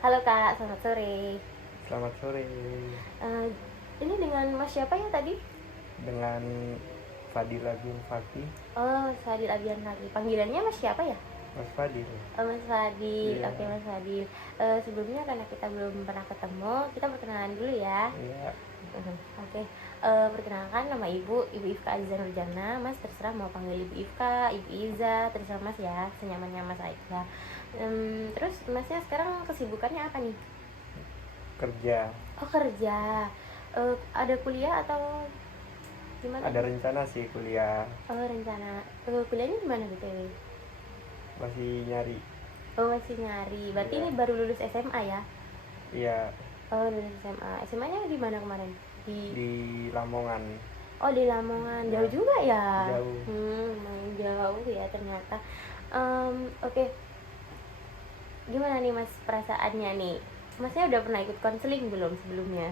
Halo Kak, selamat sore. Selamat sore. Eh, ini dengan Mas siapa ya tadi? Dengan Fadila bin Fatih. Oh, Mas Fadil Abian lagi. Panggilannya Mas siapa ya? Mas Fadil. Oh, Mas Fadil. Iya. Oke, Mas Fadil. Sebelumnya karena kita belum pernah ketemu, kita perkenalan dulu ya. Iya. Oke. Perkenalkan nama Ibu Ifka Aziza Nurjana. Mas terserah mau panggil Ibu Ifka, Ibu Iza, terserah Mas ya, senyamannya Mas aja. Terus Masnya sekarang kesibukannya apa nih? Kerja. Oh, kerja. Ada kuliah atau gimana Ada nih? rencana sih kuliah. Oh, rencana. Kuliahnya di mana BTW? Masih nyari. Oh, masih nyari. Berarti Iya. ini baru lulus SMA ya? Iya. Oh, lulus SMA. SMA-nya di mana kemarin? Di Lamongan. Oh, di Lamongan. Ya. Jauh juga ya? Jauh. Lumayan jauh ya ternyata. Oke. Gimana nih Mas perasaannya nih? Masnya udah pernah ikut konseling belum sebelumnya?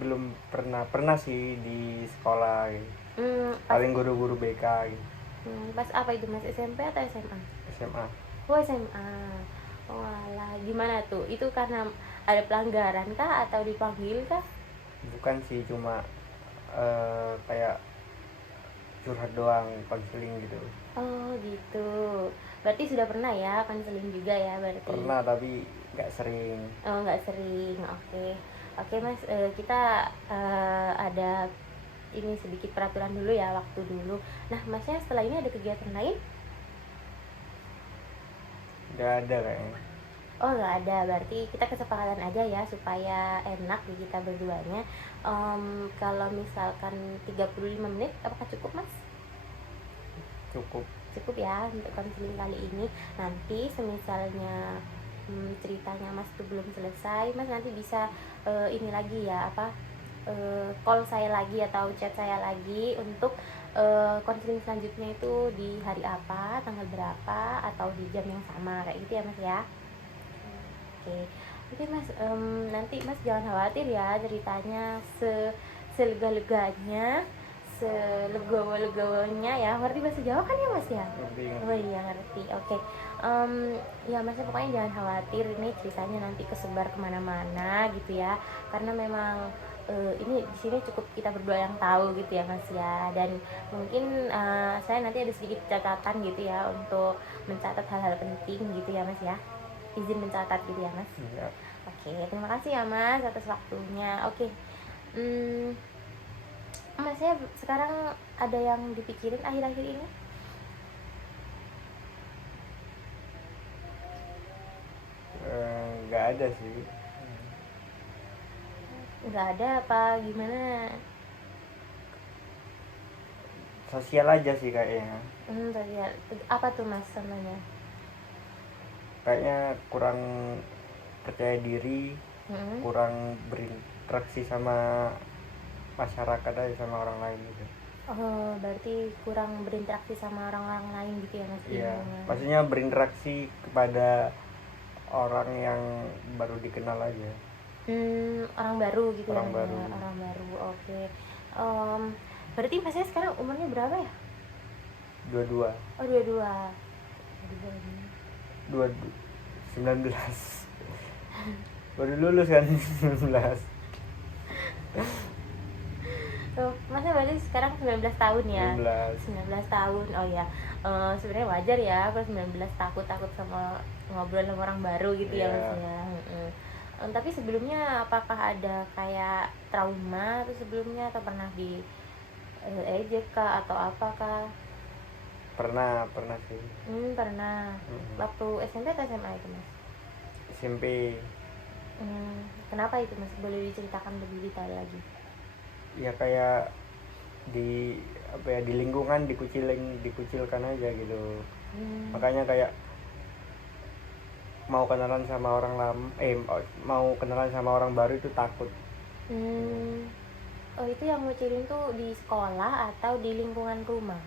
Belum pernah sih di sekolah gitu. Pas, Paling guru-guru BK gitu. pas apa itu Mas? SMP atau SMA? SMA. Oh, SMA. Oh alah, gimana tuh? Itu karena ada pelanggaran kah atau dipanggil kah? Bukan sih, cuma kayak curhat doang, konseling gitu. Oh gitu. Berarti sudah pernah ya konseling juga ya berarti? Pernah tapi nggak sering. Oh nggak sering. Oke. Oke Mas, kita ada ini sedikit peraturan dulu ya, waktu dulu. Nah Masnya setelah ini ada kegiatan lain? Nggak ada kayaknya. Oh nggak ada, berarti kita kesepakatan aja ya supaya enak di kita berduanya. Kalau misalkan 35 menit, apakah cukup Mas? Cukup. Cukup ya untuk konseling kali ini. Nanti semisalnya ceritanya Mas tuh belum selesai, Mas nanti bisa ini lagi ya, apa, call saya lagi atau chat saya lagi untuk konseling selanjutnya itu di hari apa, tanggal berapa, atau di jam yang sama kayak gitu ya Mas ya. Oke. Oke Mas, nanti Mas jangan khawatir ya, ceritanya selega-leganya, selegowo-legowonya ya. Ngerti bahasa Jawa kan ya Mas ya? Ngerti, Oh ngerti. iya ngerti. Oke. Ya Mas pokoknya jangan khawatir, ini ceritanya nanti kesebar kemana-mana gitu ya. Karena memang ini di sini cukup kita berdua yang tahu gitu ya Mas ya. Dan mungkin saya nanti ada sedikit catatan gitu ya untuk mencatat hal-hal penting gitu ya Mas ya. Izin mencatat gitu ya Mas. Ya. Oke, terima kasih ya Mas atas waktunya. Oke. Hmm, Mas ya sekarang ada yang dipikirin akhir-akhir ini? Nggak ada sih. Nggak ada apa gimana? Sosial aja sih kayaknya. Tadi apa tuh Mas namanya? Kayaknya kurang percaya diri, Hmm. kurang berinteraksi sama masyarakat aja, sama orang lain gitu. Oh, berarti kurang berinteraksi sama orang-orang lain gitu ya Mas di Iya, lingkungan. maksudnya berinteraksi kepada orang yang baru dikenal aja. Orang baru gitu ya Orang Mas baru. ya? Orang baru. Oke. Berarti Mas ya sekarang umurnya berapa ya? Dua-dua. Oh, 22. 22. 19. Baru lulus kan. 19. Masnya berarti sekarang 19 tahun ya? 19. 19 tahun, oh ya. Sebenarnya wajar ya kalau 19 takut sama ngobrol sama orang baru gitu ya Mas Iya. ya. Tapi sebelumnya apakah ada kayak trauma atau sebelumnya, atau pernah di ejek kah atau apakah? Pernah sih. Pernah. Mm. Waktu SMP atau SMA itu Mas? SMP. Kenapa itu Mas? Boleh diceritakan lebih detail lagi? Ya kayak di apa ya, di lingkungan dikucilkan aja gitu. Makanya kayak mau kenalan sama orang lama, mau kenalan sama orang baru itu takut. Oh itu yang ngucilin tuh di sekolah atau di lingkungan rumah?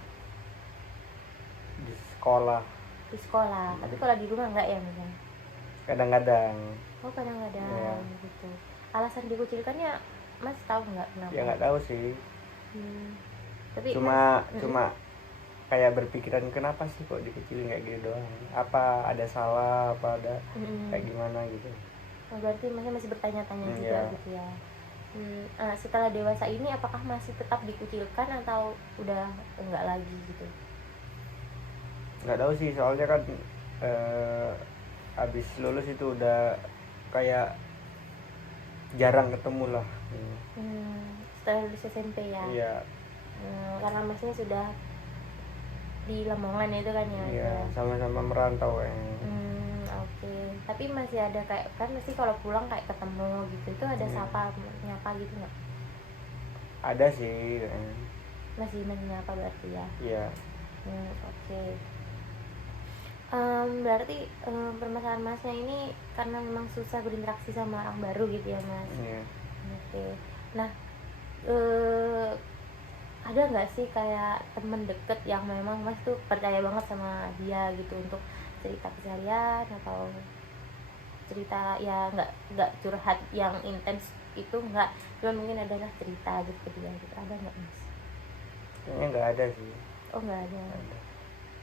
Di sekolah Di sekolah, tapi kalau di rumah enggak ya misalnya? kadang-kadang. Oh kadang-kadang Ya, gitu. Alasan dikucilkannya Mas tahu nggak kenapa? ya nggak tahu sih. Hmm, tapi Cuma Mas, cuma kayak berpikiran kenapa sih kok dikecilin kayak gitu doang, apa ada salah, apa ada kayak gimana gitu. Oh, berarti masih bertanya-tanya juga Iya. gitu ya. Setelah dewasa ini apakah masih tetap dikucilkan atau udah enggak lagi gitu? Nggak tahu sih, soalnya kan habis lulus itu udah kayak jarang ketemu lah. Setelah lulus SMP ya. Iya. Karena masnya sudah di Lamongan itu kan ya. Iya, sama-sama merantau Oke. Tapi masih ada kayak kan mesti kalau pulang kayak ketemu gitu, itu ada sapa nyapa gitu nggak? Ada sih. Masih nyapa berarti ya. Iya. Oke. Berarti permasalahan masnya ini karena memang susah berinteraksi sama orang baru gitu ya mas. Iya. Oke. Nah, ada nggak sih kayak temen deket yang memang mas tuh percaya banget sama dia gitu untuk cerita keseharian atau cerita ya nggak curhat yang intens itu nggak, cuma mungkin adalah cerita gitu ke dia gitu, ada nggak mas? Kayaknya nggak ada sih. Oh nggak ada. Nggak ada.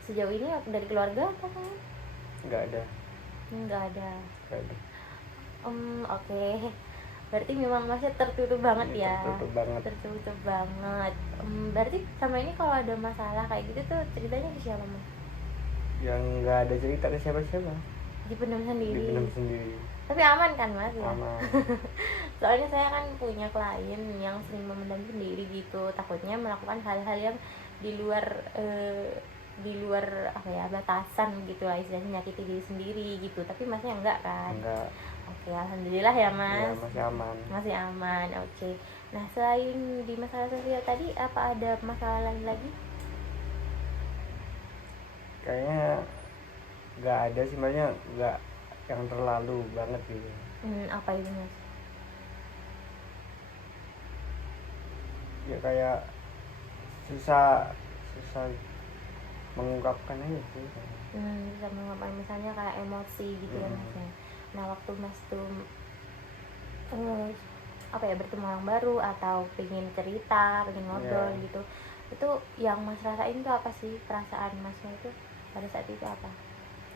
Sejauh ini dari keluarga apa kan? Nggak ada. Nggak ada. Nggak ada. Oke. Berarti memang masih tertutup banget ya. Tertutup banget. Tertutup banget. Berarti sama ini kalau ada masalah kayak gitu tuh ceritanya ke siapa mas? Yang nggak ada cerita ke siapa-siapa. Dipendam sendiri. Dipendam sendiri. Tapi aman kan mas ya? Aman. Soalnya saya kan punya klien yang sering memendam sendiri gitu, takutnya melakukan hal-hal yang di luar apa ya, batasan gitu lah, istilahnya nyakiti diri sendiri gitu. Tapi masnya enggak kan? Enggak. Oke, alhamdulillah ya mas. Ya, masih aman. Masih aman. Oke. Nah, selain di masalah sosial tadi, apa ada masalah lain lagi? Kayaknya nggak ada sih, makanya nggak yang terlalu banget gitu. Apa itu mas? Ya kayak susah mengungkapkan aja sih. Bisa mengungkapkan misalnya kayak emosi gitu ya mas ya. Nah, waktu mas tuh apa ya, bertemu orang baru atau pengen cerita, pengen ngobrol gitu, itu yang mas rasain tuh apa sih, perasaan masnya itu pada saat itu apa?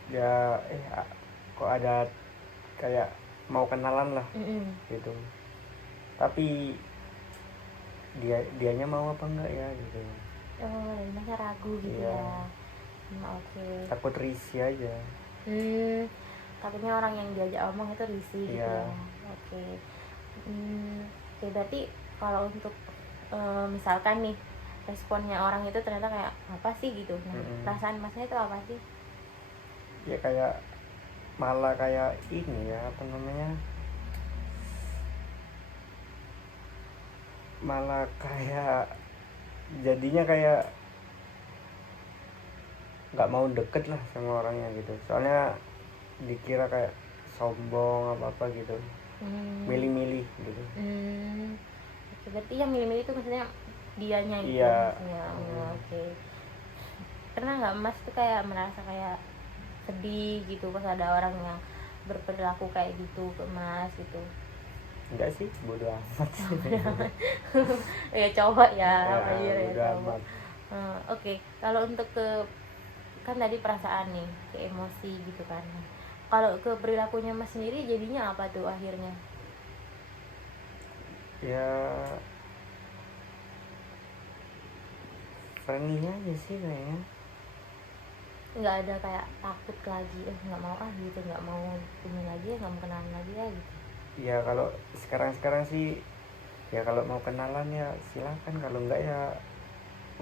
Ya kok ada kayak mau kenalan lah gitu, tapi dianya mau apa enggak ya gitu. Dan masnya ragu gitu ya. Oke. Takut risih aja. Takutnya orang yang diajak omong itu risih gitu ya. Oke. Oke, berarti kalau untuk misalkan nih responnya orang itu ternyata kayak apa sih gitu, nah perasaan masnya itu apa sih? Ya kayak malah kayak ini ya, apa namanya, malah kayak jadinya kayak nggak mau deket lah sama orangnya gitu, soalnya dikira kayak sombong apa gitu, milih-milih gitu. Oke, berarti yang milih-milih itu maksudnya dianya gitu. Iya. Oke. Pernah nggak mas tuh kayak merasa kayak sedih gitu pas ada orang yang berperilaku kayak gitu ke mas gitu? Enggak sih, bodo amat sih. Ya coba ya, Ya, bodo amat. Oke, kalau untuk kan tadi perasaan nih, ke emosi gitu kan. Kalau ke perilakunya mas sendiri jadinya apa tuh akhirnya? Ya friendly aja sih kayaknya. Nggak ada kayak takut lagi, nggak mau gitu, nggak mau ini lagi, nggak mau kenalan lagi ya gitu. Ya kalau sekarang sih ya kalau mau kenalan ya silakan, kalau enggak ya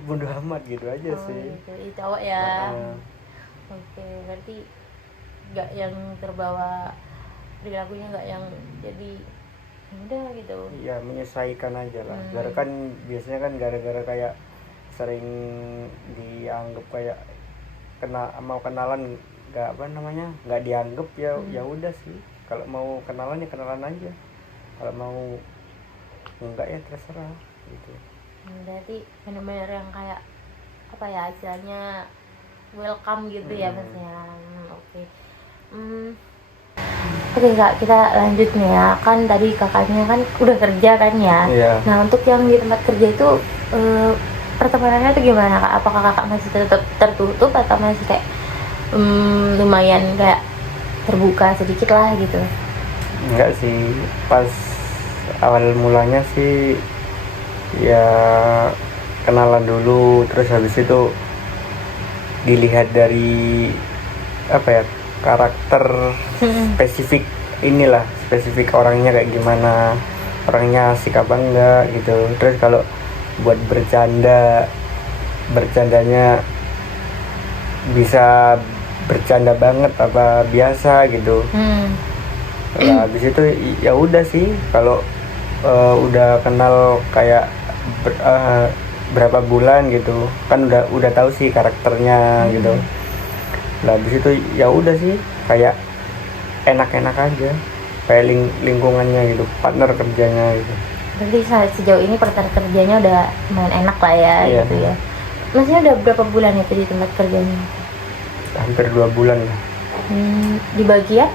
bodo amat gitu aja sih. Gitu. Itu cowok ya. Oke, berarti nggak yang terbawa perilakunya, nggak yang jadi udah gitu. Iya, menyesuaikan aja lah. Kan biasanya kan gara-gara kayak sering dianggap kayak mau kenalan nggak dianggap ya. Ya udah sih, kalau mau kenalan ya kenalan aja, kalau mau enggak ya terserah gitu. Berarti benar-benar yang kayak apa ya, istilahnya welcome gitu ya maksudnya. Oke kak, kita lanjut nih ya. Kan tadi kakaknya kan udah kerja kan ya. Iya. Nah, untuk yang di tempat kerja itu pertemanannya tuh gimana kak? Apakah kakak masih tetap tertutup atau masih kayak lumayan kayak terbuka sedikit lah gitu? Enggak sih, pas awal mulanya sih ya kenalan dulu, terus habis itu dilihat dari apa ya, karakter spesifik, inilah spesifik orangnya kayak gimana, orangnya asik apa enggak gitu. Terus kalau buat bercandanya bisa bercanda banget apa biasa gitu. Nah, habis itu ya udah sih, kalau udah kenal kayak berapa bulan gitu kan udah tahu sih karakternya gitu. Nah, habis itu ya udah sih kayak enak-enak aja, kayak lingkungannya gitu, partner kerjanya gitu. Berarti sejauh ini partner kerjanya udah main enak lah ya. Iya. Gitu ya. Maksudnya udah berapa bulan itu di tempat kerjanya? Hampir 2 bulan lah. Di bagian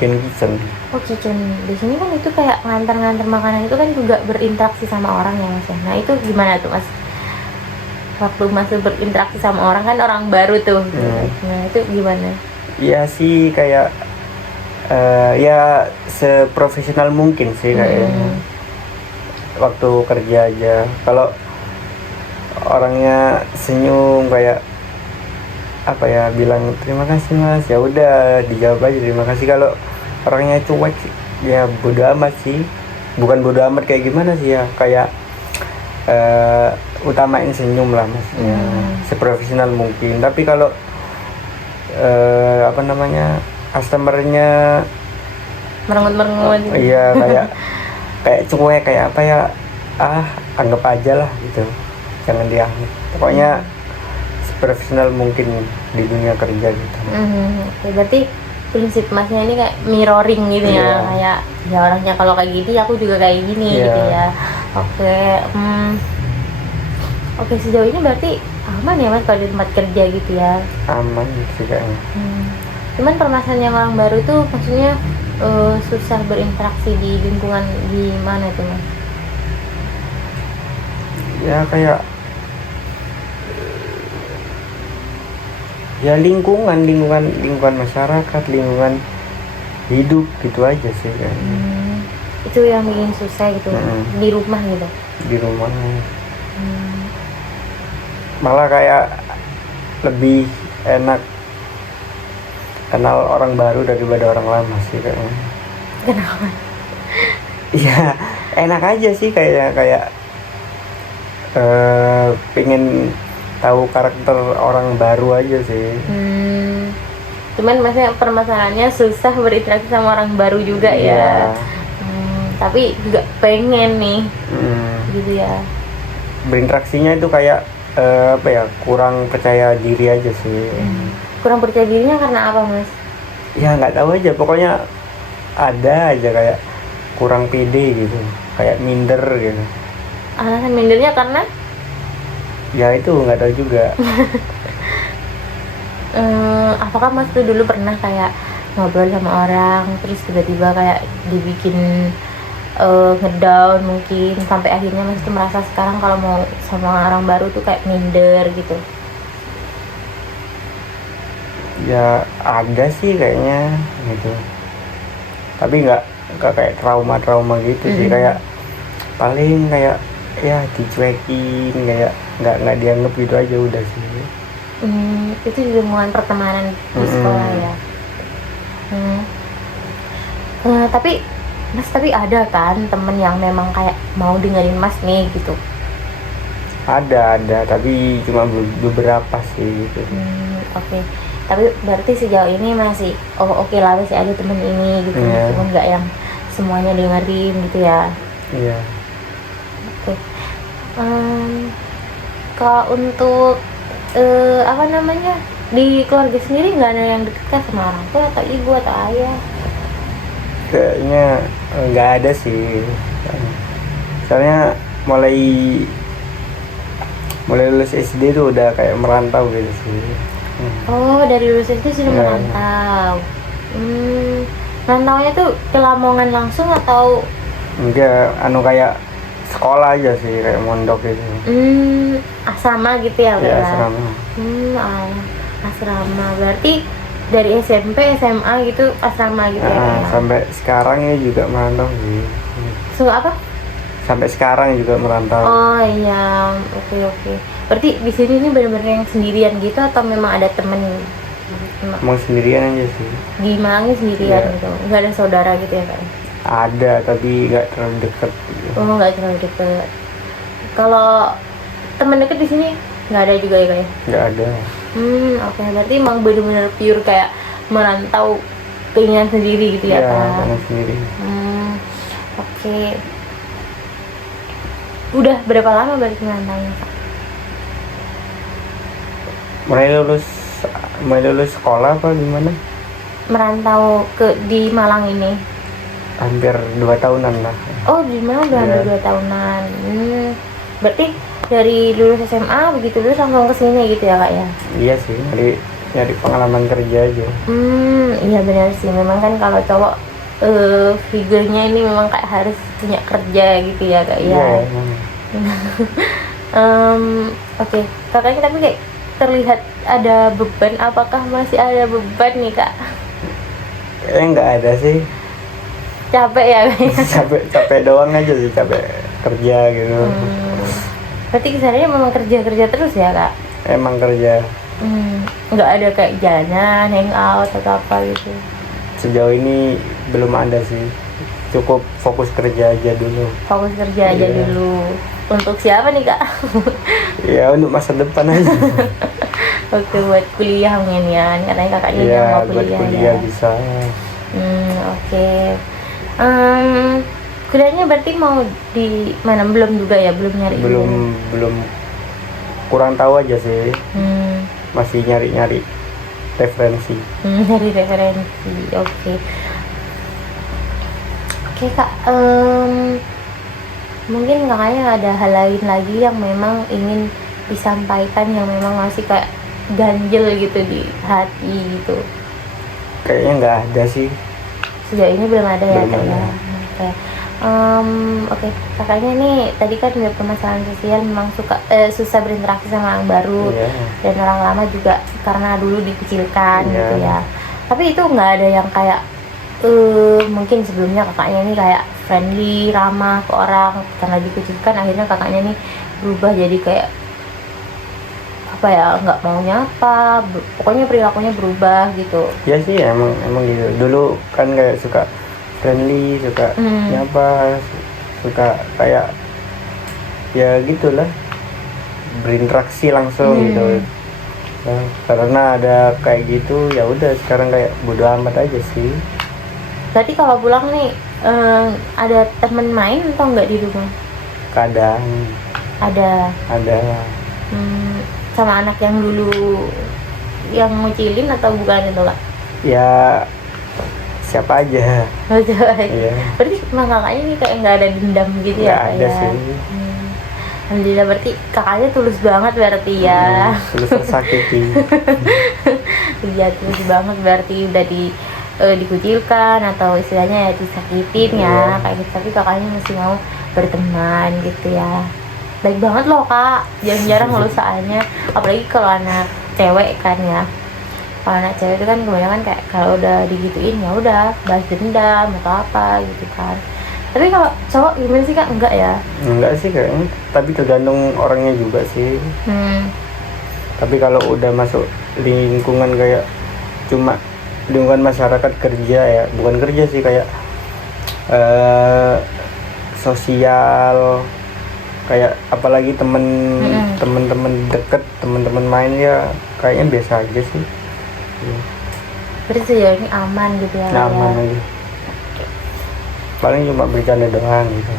Kitchen. oh kitchen. Di sini kan itu kayak ngantar-ngantar makanan itu kan juga berinteraksi sama orang ya mas ya. Nah itu gimana tuh mas? Waktu mas berinteraksi sama orang kan orang baru tuh. Nah itu gimana? Iya sih kayak ya seprofesional mungkin sih kayaknya. Waktu kerja aja, kalau orangnya senyum kayak apa ya, bilang terima kasih mas, ya udah dijawab aja terima kasih. Kalau orangnya cuek ya bodo amat sih, bukan bodo amat kayak gimana sih ya, kayak utamain senyum lah maksudnya, seprofesional mungkin. Tapi kalau apa namanya, customernya merengut-merengut iya kayak cuek kayak apa ya, anggap aja lah gitu, jangan dianggap, pokoknya profesional mungkin di dunia kerja gitu. Oke, berarti prinsip masnya ini kayak mirroring gitu ya, kayak ya orangnya kalau kayak gini aku juga kayak gini gitu ya. Oke, sejauh ini berarti aman ya mas kalau di tempat kerja gitu ya? Aman sih kayaknya. Cuman permasalahannya orang baru itu maksudnya susah berinteraksi di lingkungan di mana tuh mas? Ya kayak ya lingkungan masyarakat, lingkungan hidup gitu aja sih kan. Itu yang bikin susah gitu. Di rumah gitu, di rumah malah kayak lebih enak kenal orang baru daripada orang lama sih kayaknya. Kenapa? Iya enak aja sih, kayak pengen tahu karakter orang baru aja sih. Cuman maksudnya permasalahannya susah berinteraksi sama orang baru juga ya. Tapi juga pengen nih gitu ya. Berinteraksinya itu kayak apa ya, kurang percaya diri aja sih. Kurang percaya dirinya karena apa mas? Ya nggak tahu aja, pokoknya ada aja kayak kurang pede gitu, kayak minder gitu. Alasan mindernya karena? Ya itu nggak tahu juga. Apakah mas tuh dulu pernah kayak ngobrol sama orang terus tiba-tiba kayak dibikin ngedown mungkin, sampai akhirnya mas tuh merasa sekarang kalau mau sama orang baru tuh kayak minder gitu? Ya ada sih kayaknya gitu, tapi nggak kayak trauma gitu sih, kayak paling kayak ya dicuekin, kayak nggak dianggap gitu aja udah sih. Itu di lingkungan pertemanan di sekolah ya. Tapi mas ada kan temen yang memang kayak mau dengerin mas nih gitu? Ada tapi cuma beberapa sih gitu. Oke. Tapi berarti sejauh ini masih oke lah, masih ada temen ini gitu. Cuma nggak yang semuanya dengerin gitu ya. Iya. Oke. Kalau untuk apa namanya, di keluarga sendiri nggak ada yang dekat sama orang tua atau ibu atau ayah? Kayaknya nggak ada sih, soalnya mulai lulus SD tuh udah kayak merantau gitu sih. Oh, dari lulus SD sudah merantau. Rantaunya tuh ke Lamongan langsung atau? Enggak, kayak sekolah aja sih kayak mondok gitu. Asrama gitu ya, Ya Kak? asrama. Asrama berarti dari SMP SMA gitu asrama gitu ya, Kak? Nah, sampai sekarang ya juga merantau sih. So apa? Sampai sekarang juga merantau. Oh iya, oke. Berarti di sini ini benar-benar yang sendirian gitu atau memang ada temen? Emang sendirian aja sih. Di Malang ini sendirian Iya. gitu, nggak ada saudara gitu ya, Kak? Ada tapi nggak terlalu deket gitu. Oh, nggak terlalu deket. Kalau temen deket di sini nggak ada juga ya, Kak? Nggak ada. Oke. Berarti emang benar-benar pure kayak merantau keinginan sendiri gitu ya, Iya, Kak? karena sendiri. Oke. Udah berapa lama berarti merantaunya, Kak? Mulai lulus sekolah apa gimana? Merantau di Malang ini. Hampir 2 tahunan lah. Oh, di Malang udah Iya. ada 2 tahunan. Berarti dari lulus SMA begitu lulus langsung ke sini gitu ya, Kak ya? Iya sih, nyari pengalaman kerja aja. Iya benar sih. Memang kan kalau cowok figurnya ini memang kayak harus punya kerja gitu ya, Kak ya. Iya, emang. Oke. Kakaknya tapi kayak terlihat ada beban. Apakah masih ada beban nih, Kak? Nggak ada sih. Capek ya, Kak? capek doang aja sih, capek kerja gitu. Berarti kesannya memang kerja terus ya, Kak? Emang kerja. Nggak ada kayak jalan, hangout atau apa gitu? Sejauh ini belum ada sih. Cukup fokus kerja aja dulu. Fokus kerja aja Iya. dulu. Untuk siapa nih, Kak? Ya untuk masa depan aja. Oke, buat kuliah mungkin ya. Katanya kakaknya udah Iya, mau buat kuliah kuliah ya. bisa. Oke. Kuliahnya berarti mau di mana? Belum juga ya, belum nyari. Belum kurang tahu aja sih. Masih nyari referensi. Nyari referensi. Oke, Kak. Mungkin kakaknya ada hal lain lagi yang memang ingin disampaikan yang memang masih kayak ganjel gitu di hati gitu. Kayaknya nggak ada sih. Sejauh ini belum ada ya, Belum Kak ada. ya. Oke. Kakaknya nih tadi kan udah permasalahan sosial, memang susah berinteraksi sama orang baru. Iya. Dan orang lama juga karena dulu dikucilkan Iya. gitu ya. Tapi itu nggak ada yang kayak mungkin sebelumnya kakaknya nih kayak friendly, ramah ke orang, karena dikucilkan akhirnya kakaknya nih berubah jadi kayak apa ya, nggak mau nyapa, pokoknya perilakunya berubah gitu. Ya sih, emang gitu. Dulu kan kayak suka friendly, suka nyapa, suka kayak ya gitulah, berinteraksi langsung gitu. Nah, karena ada kayak gitu ya udah sekarang kayak bodo amat aja sih. Berarti kalau pulang nih ada temen main atau nggak di rumah? Kadang Ada. Sama anak yang dulu yang ngucilin atau bukan itu, Kak? ya siapa aja. Iya. Berarti emang kakaknya ini kayak nggak ada dendam gitu ya, Nggak ada Kak, ya? sih. Alhamdulillah, berarti kakaknya tulus banget berarti ya. Terus tersakiti. Iya, tulus banget berarti udah dikucilkan atau istilahnya ya disakitin ya kayak gitu, tapi kakaknya masih mau berteman gitu ya. Baik banget loh, Kak. Jarang-jarang loh soalnya, apalagi kalau anak cewek kan ya. Kalau anak cewek itu kan kebanyakan kayak kalau udah digituin ya udah balas dendam atau apa gitu kan. Tapi kalau cowok gimana sih, Kak? Enggak ya? Enggak sih kayaknya, tapi tergantung orangnya juga sih. Tapi kalau udah masuk lingkungan kayak cuma lingkungan masyarakat kerja ya, bukan kerja sih, kayak sosial, kayak apalagi temen-temen deket, temen-temen main ya kayaknya biasa aja sih. Berarti sejauh ini aman gitu ya? Nyaman aja, paling cuma bercanda doang gitu,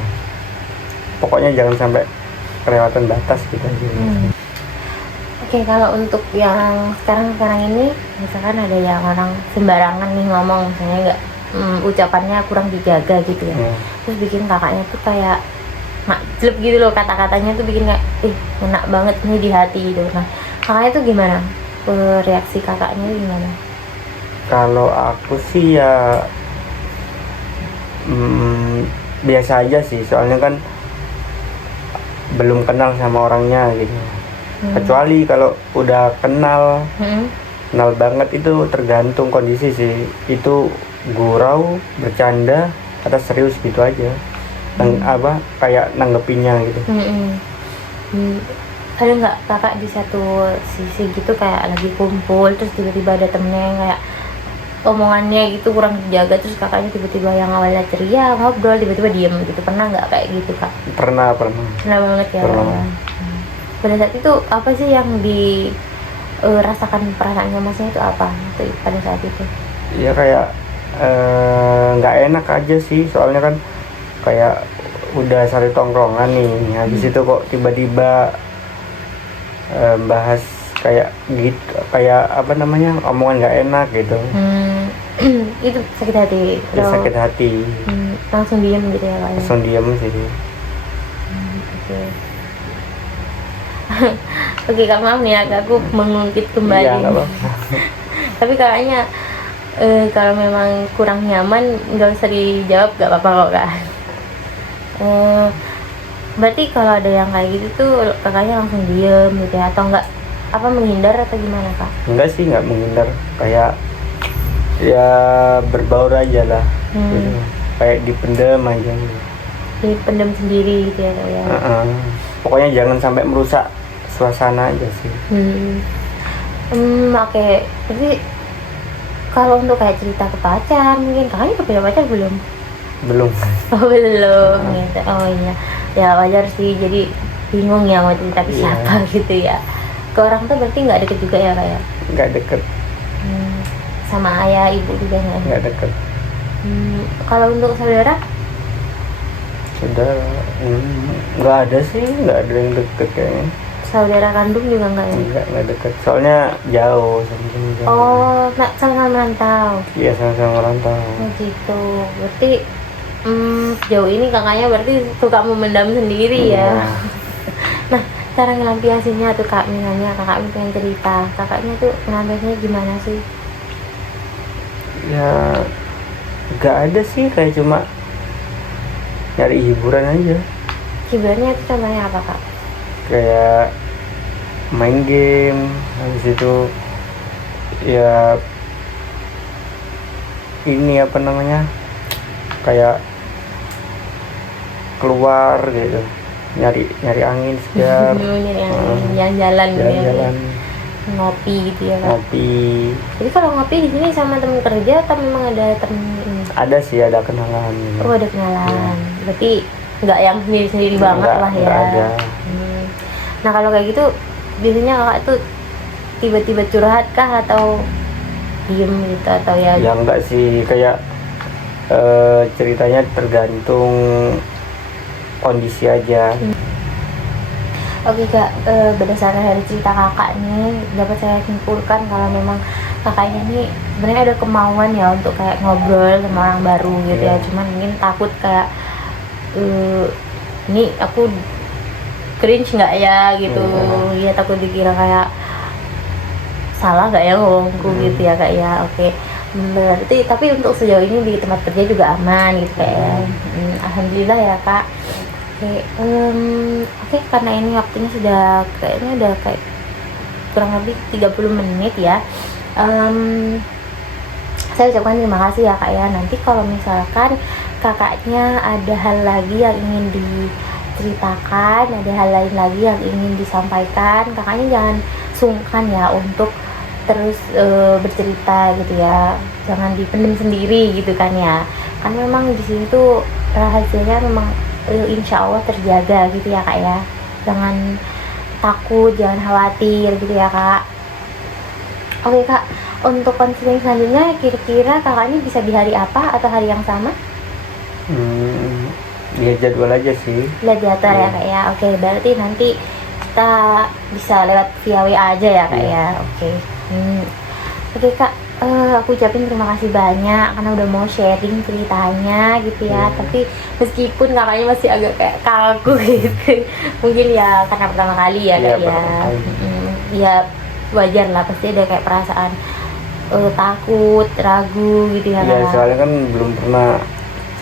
pokoknya jangan sampai kelewatan batas gitu aja. Oke, kalau untuk yang sekarang ini misalkan ada yang orang sembarangan nih ngomong, misalnya nggak ucapannya kurang dijaga gitu ya, terus bikin kakaknya tuh kayak ngajlep gitu loh, kata-katanya tuh bikin kayak enak banget nih di hati gitu. Nah, kakaknya tuh gimana? Reaksi kakaknya gimana? Kalau aku sih ya biasa aja sih, soalnya kan belum kenal sama orangnya gitu. Kecuali kalau udah kenal banget itu tergantung kondisi sih, itu gurau, bercanda atau serius gitu aja. Kayak nanggepinnya gitu. Ada nggak kakak di satu sisi gitu kayak lagi kumpul terus tiba-tiba ada temennya yang kayak omongannya gitu kurang dijaga, terus kakaknya tiba-tiba yang awalnya ceria ngobrol tiba-tiba diem gitu, pernah nggak kayak gitu kak? Pernah Banget ya. pernah. Pada saat itu apa sih yang dirasakan perasaannya masnya itu apa pada saat itu? Ya kayak nggak enak aja sih, soalnya kan kayak udah satu tongkrongan nih, habis itu kok tiba-tiba bahas kayak gitu, kayak omongan nggak enak gitu. Itu sakit hati. Ya, sakit hati. Langsung diem gitu ya kak? Langsung diem sih. Oke. Oke kak, maaf nih aku mengungkit kembali. Iya, nggak apa-apa. Tapi kakaknya kalau memang kurang nyaman nggak usah dijawab, nggak apa-apa kok kak. Berarti kalau ada yang kayak gitu tuh kakaknya langsung diem gitu ya, atau enggak menghindar atau gimana kak? Enggak sih, nggak menghindar, kayak ya berbaur aja lah gitu. Kayak dipendem aja gitu. Dipendem sendiri gitu ya kak ya? Pokoknya jangan sampai merusak suasana aja sih. Oke. Jadi kalau untuk kayak cerita ke pacar, mungkin kakaknya udah punya pacar belum? Belum. Oh belum gitu. Oh iya ya, wajar sih, jadi bingung ya mau cerita ke siapa gitu ya. Ke orang tuh berarti nggak deket juga ya kak ya? Nggak deket. Sama ayah ibu juga nggak deket. Kalau untuk saudara nggak ada sih, nggak ada yang deket kayaknya. saudara kandung juga nggak ya? Nggak deket, soalnya jauh sama-sama jauh. Oh, sama-sama merantau. Iya, sama-sama merantau. Oh gitu, berarti sejauh ini kakaknya berarti suka memendam sendiri ya. Nah, cara ngelampiasinnya tuh kak, misalnya kakak pengen cerita, kakaknya tuh ngelampiasinnya gimana sih? Ya nggak ada sih, kayak cuma nyari hiburan aja. Hiburannya itu contohnya apa kak? Kayak main game, habis itu ya ini kayak keluar gitu, nyari angin segar. Jalan-jalan gitu ya, jalan-jalan, ngopi gitu ya kak? ngopi. Jadi kalau ngopi di sini sama temen kerja atau memang ada temen ini? Ada sih, ada kenalan gitu. Oh ada kenalan, berarti nggak yang sendiri-sendiri banget lah ya. Ada. Nah kalau kayak gitu biasanya kakak tuh tiba-tiba curhat kah atau diem gitu atau ya? Ya enggak sih, kayak ceritanya tergantung kondisi aja. Oke kak, berdasarkan dari cerita kakak nih dapat saya simpulkan kalau memang kakaknya nih sebenarnya ada kemauan ya untuk kayak ngobrol sama orang baru gitu ya, cuman mungkin takut kayak ini aku cringe nggak ya gitu, ya takut dikira kayak salah nggak ya ngomongku gitu ya kak ya. Oke, berarti tapi untuk sejauh ini di tempat kerja juga aman gitu kayak alhamdulillah ya kak. Oke, karena ini waktunya sudah kayak kurang lebih 30 menit ya. Saya ucapkan terima kasih ya kak ya. Nanti kalau misalkan kakaknya ada hal lagi yang ingin diceritakan, ada hal lain lagi yang ingin disampaikan, kakaknya jangan sungkan ya untuk terus bercerita gitu ya, jangan dipendam sendiri gitu kan ya. Kan memang di sini tuh rahasianya memang insya Allah terjaga gitu ya kak ya. Jangan takut, jangan khawatir gitu ya kak. Oke kak, untuk konseling selanjutnya kira-kira kakaknya bisa di hari apa atau hari yang sama? Lihat jadwal aja sih. Lihat jadwal ya kak ya. Oke, berarti nanti kita bisa lewat via WA aja ya kak ya. Oke kak, aku ucapin terima kasih banyak karena udah mau sharing ceritanya gitu ya. Tapi meskipun kakaknya masih agak kayak kaku gitu, mungkin ya karena pertama kali ya kak ya. Ya wajar lah, pasti ada kayak perasaan takut, ragu gitu ya kak. Ya soalnya kan belum pernah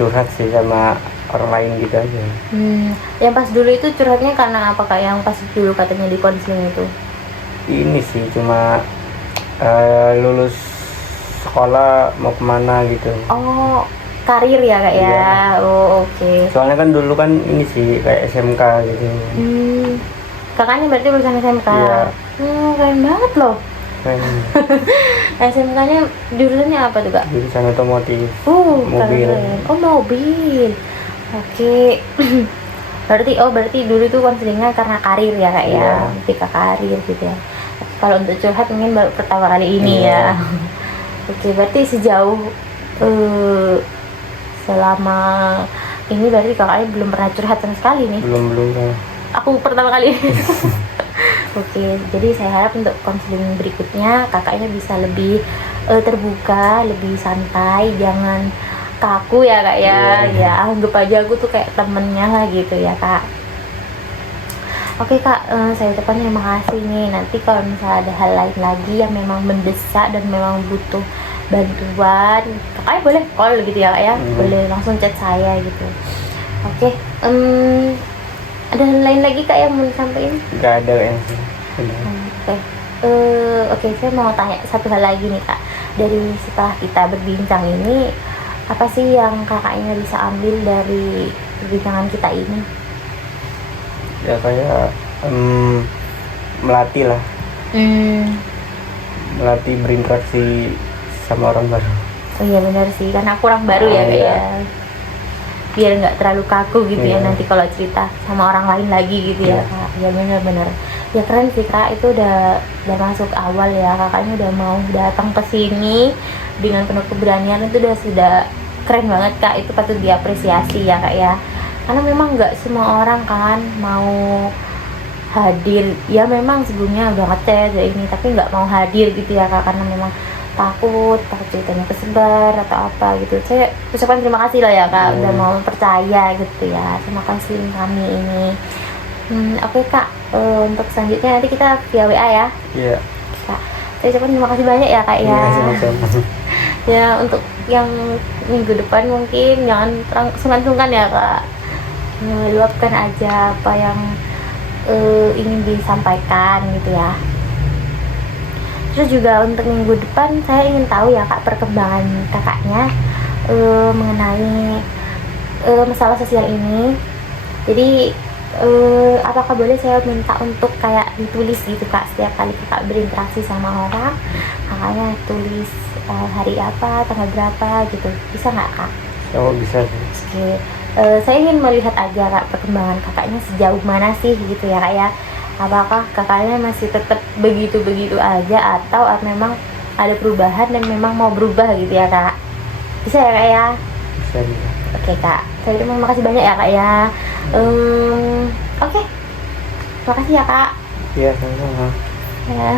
curhat sih sama orang lain gitu aja. Yang pas dulu itu curhatnya karena apa kak? Yang pas dulu katanya di konseling itu? Ini sih cuma lulus sekolah mau kemana gitu. Oh, karir ya kak ya? Iya. Oh oke. Soalnya kan dulu kan ini sih kayak SMK gitu. Kakaknya berarti lulusan SMK? Iya. Keren banget loh. Kan SMK-nya jurusannya apa tuh kak? jurusan otomotif. Mobil. Mobil. Oh mobil. Oke. berarti dulu tuh konselingnya karena karir ya kak ya? Iya. Ketika karir gitu ya. Kalau untuk curhat mungkin baru pertama kali ini ya. Iya. Oke, berarti sejauh selama ini berarti kakaknya belum pernah curhat sama sekali nih. Belum kan. Aku pertama kali. Oke, jadi saya harap untuk konseling berikutnya kakaknya bisa lebih terbuka, lebih santai, jangan kaku ya kak ya. Iya. Ya anggap aja aku tuh kayak temennya lah gitu ya kak. Oke kak, saya ucapkan terima kasih nih. Nanti kalau misalnya ada hal lain lagi yang memang mendesak dan memang butuh bantuan, kakaknya boleh call gitu ya kak ya. Boleh langsung chat saya gitu. Oke, ada hal lain lagi kak yang mau disampaikan? Nggak ada yang sih. Oke, saya mau tanya satu hal lagi nih kak. Dari setelah kita berbincang ini, apa sih yang kakaknya bisa ambil dari perbincangan kita ini? Ya kayak melatih lah, melatih berinteraksi sama orang baru. Oh iya benar sih, karena aku orang baru ya kak Iya. ya. Biar nggak terlalu kaku gitu ya Iya. nanti kalau cerita sama orang lain lagi gitu ya Iya. kak. Ya benar-benar. Ya keren sih kak, itu udah masuk awal ya, kakaknya udah mau datang ke sini dengan penuh keberanian, itu sudah keren banget kak, itu patut diapresiasi ya kak ya. Karena memang nggak semua orang kan mau hadir, ya memang sebelumnya udah ngechat ya ini, tapi nggak mau hadir gitu ya kak, karena memang takut ceritanya kesebar atau apa gitu. Saya ucapkan terima kasih lah ya kak, udah mau percaya gitu ya sama kasih kami ini. Oke kak, untuk selanjutnya nanti kita via WA ya. Iya. Kak, saya ucapkan terima kasih banyak ya kak ya. Iya, sama-sama. Ya untuk yang minggu depan mungkin jangan sungkan-sungkan ya kak, luapkan aja apa yang ingin disampaikan gitu ya. Terus juga untuk minggu depan saya ingin tahu ya kak perkembangan kakaknya mengenai masalah sosial ini. Jadi apakah boleh saya minta untuk kayak ditulis gitu kak, setiap kali kakak berinteraksi sama orang kakaknya tulis hari apa, tanggal berapa gitu, bisa nggak kak? Oh bisa sih. Oke. Saya ingin melihat aja kak perkembangan kakaknya sejauh mana sih gitu ya kak ya. Apakah kakaknya masih tetap begitu-begitu aja atau memang ada perubahan dan memang mau berubah gitu ya kak? Bisa ya kak ya? Bisa. Oke kak, saya terima kasih banyak ya kak ya. Oke, terima kasih ya kak. Iya sama-sama. Ya.